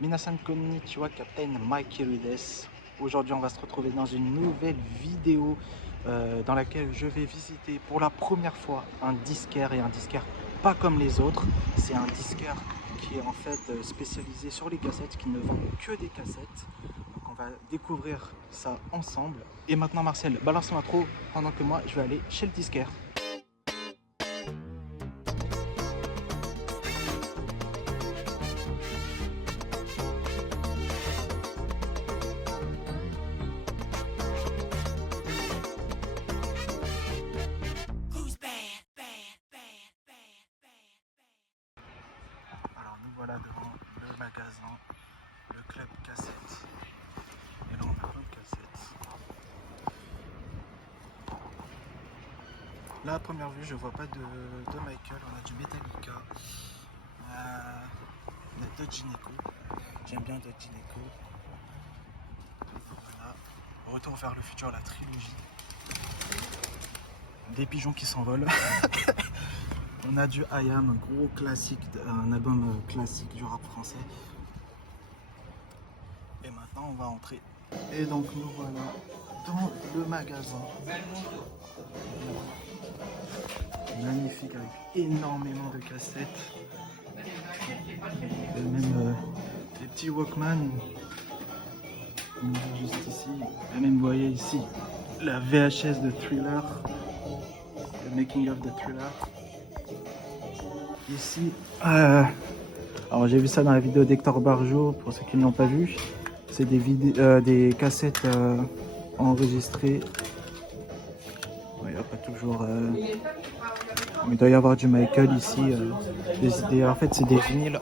Minasan konnichiwa, Captain Mike Hirudes. Aujourd'hui, on va se retrouver dans une nouvelle vidéo dans laquelle je vais visiter pour la première fois un disquaire, et un disquaire pas comme les autres. C'est un disquaire qui est en fait spécialisé sur les cassettes, qui ne vend que des cassettes. Donc on va découvrir ça ensemble. Et maintenant, Marcel, balance l'intro pendant que moi je vais aller chez le disquaire. Alors nous voilà devant le magasin, le club cassette. Et là on a plein de cassettes. Là à première vue je vois pas de Michael, on a du Metallica, on a Dodge Gineco. J'aime bien Dodge Gineco. Voilà. Retour vers le futur, la trilogie. Des pigeons qui s'envolent. On a du I Am, un gros classique, un album classique du rap français. Et maintenant on va entrer. Et donc nous voilà dans le magasin. Magnifique, avec énormément de cassettes. Et même des petits Walkman. Juste ici. Et même vous voyez ici la VHS de Thriller. Le making of de Thriller. Ici, alors j'ai vu ça dans la vidéo d'Hector Barjot, pour ceux qui ne l'ont pas vu. C'est des cassettes enregistrées. Il n'y a pas toujours... il doit y avoir du Michael ici. En fait, c'est des vinyles.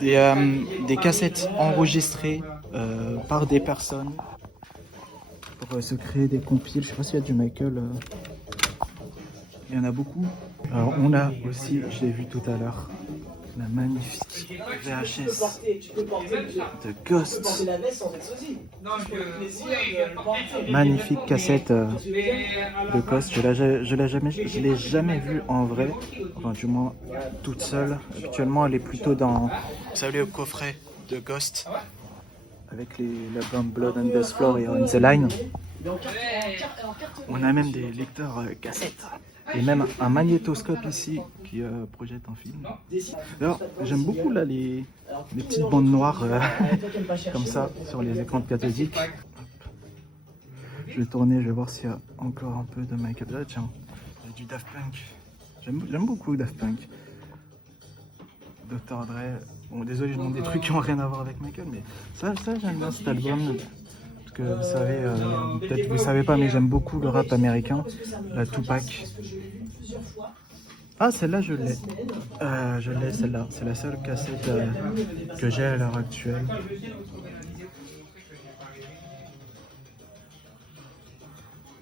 Des cassettes enregistrées par des personnes pour se créer des compiles. Je sais pas s'il y a du Michael. Il y en a beaucoup. Alors on a aussi, je l'ai vu tout à l'heure, la magnifique VHS de Ghost. Magnifique cassette de Ghost. Je l'ai jamais vue en vrai, enfin du moins toute seule. Habituellement elle est plutôt dans, vous savez, le coffret de Ghost avec l'album Blood on the Floor et On the Line. On a même des lecteurs cassettes. Et même un magnétoscope ici qui projette un film. Alors j'aime beaucoup là les petites bandes noires comme ça sur les écrans de cathodique. Je vais tourner, je vais voir s'il y a encore un peu de Michael. Ah, tiens, il y a du Daft Punk. J'aime beaucoup Daft Punk. Dr. Dre. Bon, désolé, je montre des trucs qui n'ont rien à voir avec Michael, mais ça j'aime bien cet album. Que vous savez, peut-être vous savez pas, mais j'aime beaucoup le rap américain, la Tupac. Ah, celle-là je l'ai. Je l'ai, celle-là. C'est la seule cassette que j'ai à l'heure actuelle.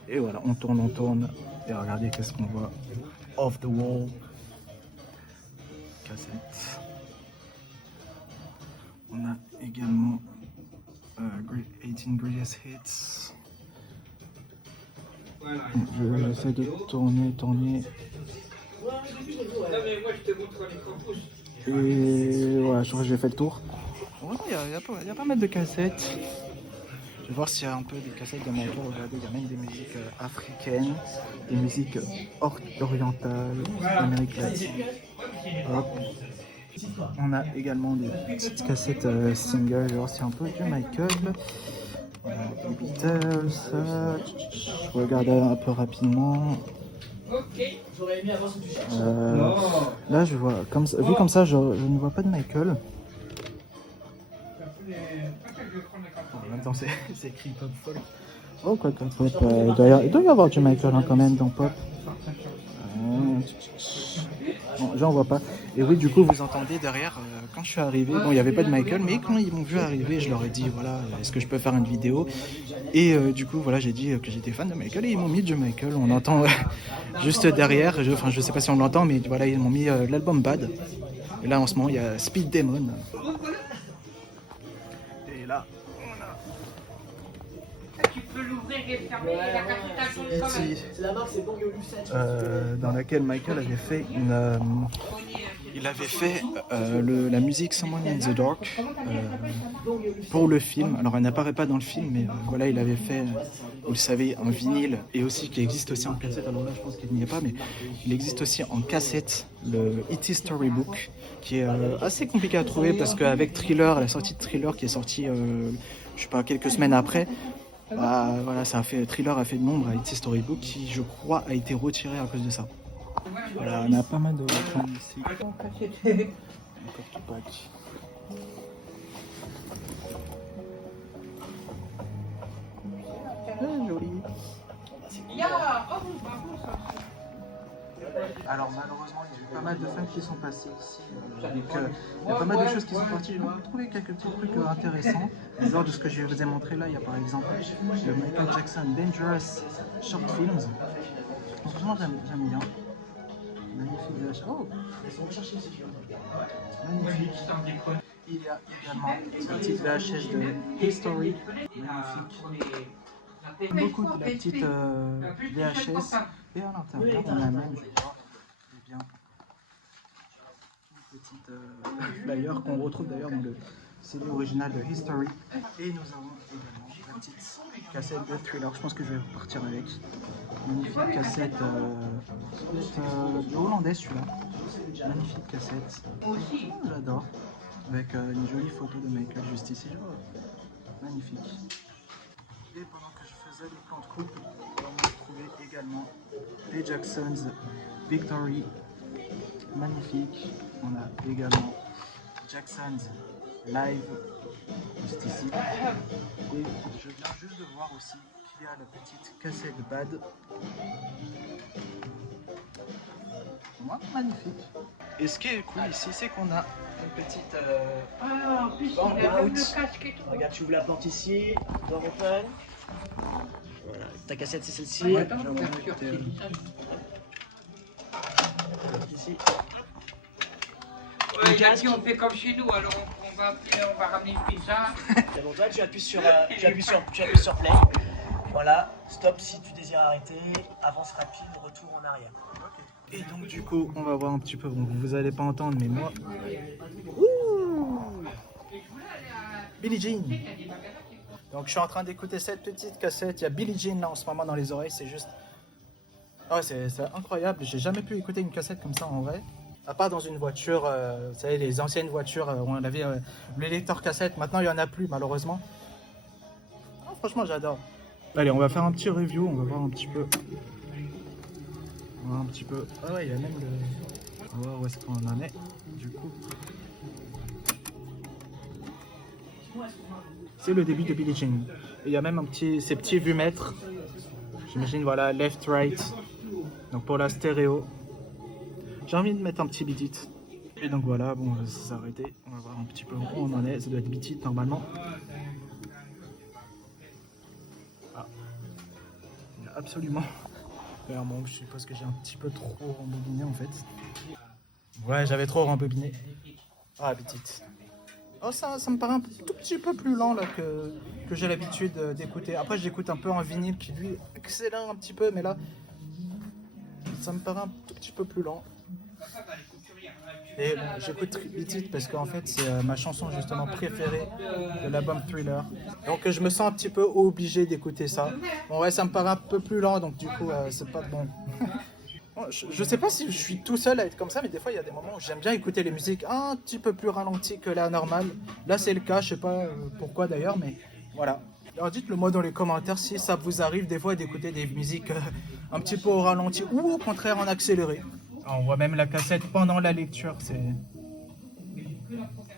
Et voilà, on tourne. Et regardez qu'est-ce qu'on voit. Off the wall. Cassette. On a également 18 Greatest Hits. J'essaie de tourner. Et voilà, je crois que j'ai fait le tour. Il y a pas mal de cassettes. Je vais voir s'il y a un peu des cassettes de Michael. Regardez, il y a même des musiques africaines, des musiques orientales, d'Amérique latine. Hop. On a également des petites cassettes singles. Je vais voir s'il y a un peu de Michael. Les Beatles, ça. Je regarde un peu rapidement. Là, je vois, vu comme ça, je ne vois pas de Michael. En même temps, c'est écrit pop folk. Oh, quoi, pop. Il doit y avoir du Michael quand même dans pop. Bon, j'en vois pas. Et oui, du coup, vous entendez derrière, quand je suis arrivé, bon, il n'y avait pas de Michael, mais quand ils m'ont vu arriver, je leur ai dit, voilà, est-ce que je peux faire une vidéo? Et du coup, voilà, j'ai dit que j'étais fan de Michael et ils m'ont mis du Michael. On entend juste derrière, je sais pas si on l'entend, mais voilà, ils m'ont mis l'album Bad. Et là, en ce moment, il y a Speed Demon. Et là, Tu peux l'ouvrir et le fermer, la capitale quand même. dans laquelle Michael avait fait une Il avait fait la musique Someone in the Dark pour le film. Alors elle n'apparaît pas dans le film, mais voilà, il avait fait, vous le savez, un vinyle et aussi qui existe aussi en cassette. Alors là, je pense qu'il n'y est pas, mais il existe aussi en cassette le E.T. Storybook, qui est assez compliqué à trouver parce qu'avec Thriller, la sortie de Thriller qui est sortie, je sais pas, quelques semaines après. Bah, voilà, Thriller a fait de l'ombre à E.T. Storybook qui, je crois, a été retiré à cause de ça. Voilà, on a pas mal de Walkman ici. Encore tout pack. Ah, joli. Alors malheureusement, il y a eu pas mal de films qui sont passés ici. Il y a pas mal de choses qui sont parties. J'ai trouvé quelques petits trucs intéressants. Genre de ce que je vous ai montré là, il y a par exemple le Michael Jackson Dangerous Short Films. Franchement, j'aime bien. Magnifique VHS. Oh, magnifique. Il y a également une petite VHS de History. Magnifique. Beaucoup de la petite VHS. Et à l'intérieur, on a même, je vois, eh bien, une petite flyer qu'on retrouve d'ailleurs dans le CD original de History. Et nous avons également la petite cassette de Thriller. Je pense que je vais repartir avec. Magnifique cassette du hollandais celui-là. Magnifique cassette. Oh, j'adore. Avec une jolie photo de Michael juste ici. Oh, magnifique. Et pendant que je faisais les plans de couple, on a trouvé également les Jacksons Victory. Magnifique. On a également Jacksons Live juste ici. Et je viens juste de voir aussi qu'il y a la petite cassette Bad. Magnifique. Et ce qui est cool ici, c'est qu'on a une petite Ah, en plus, il a le casque et tout. Regarde, tu ouvres la porte ici, door open. Voilà, ta cassette c'est celle-ci. Ouais, Attends, l'ouverture, c'est bizarre. Ici. Ouais, il a dit on fait comme chez nous, alors on va ramener une pizza. C'est bon, toi tu appuies sur play. Voilà, stop si tu désires arrêter, avance rapide, retour en arrière. Et donc du coup, on va voir un petit peu, bon, vous allez pas entendre, mais moi... Ouh, Billie Jean. Donc je suis en train d'écouter cette petite cassette, il y a Billie Jean là en ce moment dans les oreilles, c'est juste... Oh, c'est incroyable, j'ai jamais pu écouter une cassette comme ça en vrai. À part dans une voiture, vous savez, les anciennes voitures, où on avait le lecteur cassette, maintenant il n'y en a plus malheureusement. Oh, franchement j'adore. Allez, on va faire un petit review, on va voir un petit peu... un petit peu. Ah ouais, il y a même le. On va voir où est-ce qu'on en est. Du coup. C'est le début de Billie Jean. Il y a même ces petits vumètres. J'imagine, voilà, left, right. Donc pour la stéréo. J'ai envie de mettre un petit beat it. Et donc voilà, bon, on va s'arrêter. On va voir un petit peu où on en est. Ça doit être beat it normalement. Ah. Il y a absolument. Alors bon, je suppose que j'ai un petit peu trop rembobiné en fait. Ouais, j'avais trop rembobiné. Ah, petite. Oh, ça me paraît un tout petit peu plus lent là que j'ai l'habitude d'écouter. Après, j'écoute un peu en vinyle qui lui accélère un petit peu, mais là, ça me paraît un tout petit peu plus lent. Et bon, j'écoute Beat It parce qu'en fait, c'est ma chanson justement préférée de l'album Thriller. Donc, je me sens un petit peu obligé d'écouter ça. Bon, ouais, ça me paraît un peu plus lent, donc du coup, c'est pas bon. Je sais pas si je suis tout seul à être comme ça, mais des fois, il y a des moments où j'aime bien écouter les musiques un petit peu plus ralenties que la normale. Là, c'est le cas, je sais pas pourquoi d'ailleurs, mais voilà. Alors, dites-le moi dans les commentaires si ça vous arrive des fois d'écouter des musiques un petit peu au ralenti ou au contraire en accéléré. On voit même la cassette pendant la lecture,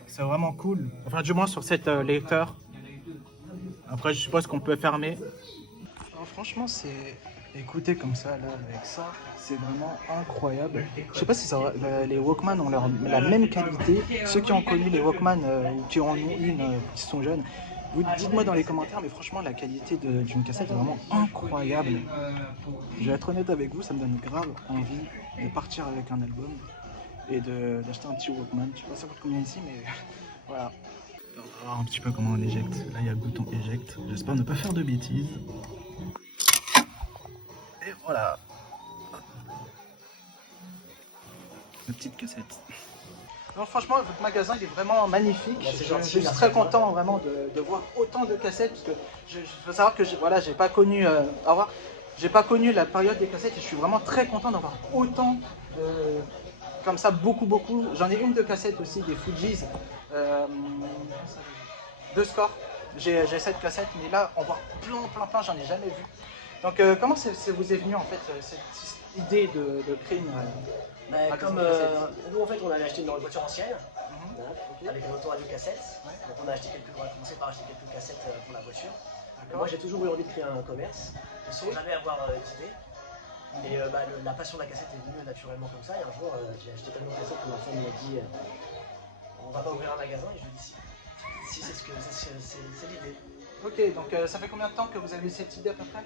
c'est vraiment cool. Enfin, du moins sur cette lecteur. Après, je suppose qu'on peut fermer. Alors, franchement, c'est écouter comme ça, là, avec ça, c'est vraiment incroyable. Je sais pas si les Walkman ont la même qualité. Ceux qui ont connu les Walkman ou qui en ont une, qui sont jeunes, dites-moi dans les commentaires, mais franchement, la qualité d'une cassette est vraiment incroyable. Je vais être honnête avec vous, ça me donne grave envie de partir avec un album et d'acheter un petit Walkman. Je sais pas ça coûte combien ici, mais voilà. On va voir un petit peu comment on éjecte. Là, il y a le bouton éjecte. J'espère ne pas faire de bêtises. Et voilà. La petite cassette. Donc franchement, votre magasin il est vraiment magnifique. Bah, c'est Je gentil, suis merci très à toi. content vraiment de voir autant de cassettes parce que je faut savoir que voilà, j'ai pas connu au revoir. J'ai pas connu la période des cassettes et je suis vraiment très content d'avoir autant de comme ça beaucoup. J'en ai une de cassettes aussi des Fujis de score. J'ai cette cassette mais là on voit plein, j'en ai jamais vu. Donc comment vous est venu en fait cette idée de créer une Bah, comme nous, en fait, on avait acheté une voiture ancienne, Ok. avec un autoradio cassette. Ouais. Donc, on a commencé par acheter quelques cassettes pour la voiture. Et D'accord. moi, j'ai toujours eu envie de créer un commerce, sans jamais avoir d'idée. Et la passion de la cassette est venue naturellement comme ça. Et un jour, j'ai acheté tellement de cassettes que ma femme m'a dit on va pas ouvrir un magasin. Et je lui ai dit si c'est l'idée. Ok, donc ça fait combien de temps que vous avez cette idée à peu près?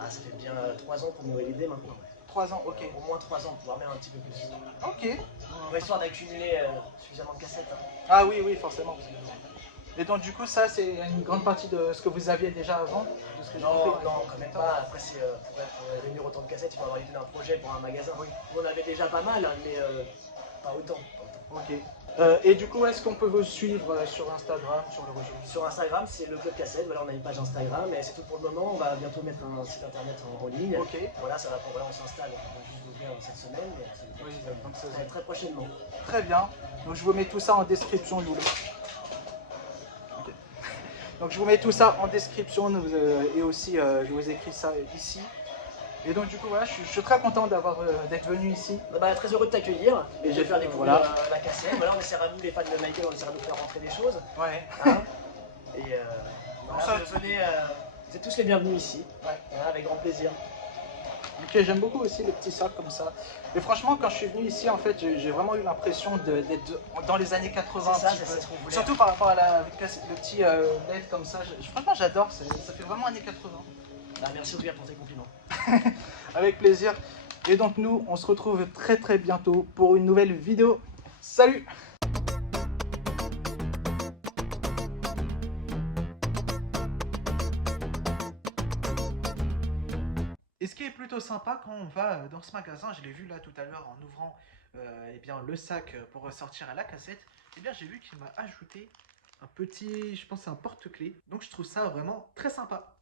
Ah, ça fait bien 3 ans pour nourrir l'idée maintenant. Ouais. 3 ans, ok. Au moins 3 ans, voire même un petit peu plus. Ok. Pour histoire d'accumuler suffisamment de cassettes. Hein. Ah oui, forcément. Et donc du coup, ça c'est une grande partie de ce que vous aviez déjà avant de ce que j'ai compris. Non, quand même pas. Après, pour réunir autant de cassettes, il faut avoir l'idée d'un projet pour un magasin. Oui. On en avait déjà pas mal, hein, mais pas autant. Ok. Et du coup, est-ce qu'on peut vous suivre sur Instagram, sur le réseau? Sur Instagram, c'est le Club Cassette. Voilà, on a une page Instagram, et c'est tout pour le moment. On va bientôt mettre un site internet en ligne. Ok. Voilà, ça va. Voilà, on s'installe. On va juste l'ouvrir cette semaine, mais Oui, donc ça va être très prochainement. très bien. Donc je vous mets tout ça en description. Ok. Donc je vous mets tout ça en description et aussi je vous écris ça ici. Et donc du coup voilà, je suis très content d'être venu ici. Très heureux de t'accueillir et de faire découvrir voilà. la cassette. Voilà, on essaiera, nous les fans de Michael, on essaiera de vous faire rentrer des choses. Ouais. Hein. Et voilà, venez, vous êtes tous les bienvenus ici. Ouais. Voilà, avec grand plaisir. Ok, j'aime beaucoup aussi les petits sacs comme ça. Et franchement, quand je suis venu ici, en fait, j'ai vraiment eu l'impression d'être dans les années 80. C'est ça, c'est ce qu'on voulait. Surtout par rapport à le petit LED comme ça. Franchement, j'adore, ça fait vraiment années 80. Merci en tout cas pour tes compliments. Avec plaisir. Et donc nous, on se retrouve très bientôt pour une nouvelle vidéo. Salut! Et ce qui est plutôt sympa quand on va dans ce magasin, je l'ai vu là tout à l'heure en ouvrant eh bien, le sac pour ressortir à la cassette, eh bien j'ai vu qu'il m'a ajouté un petit, je pense c'est un porte-clés. Donc je trouve ça vraiment très sympa.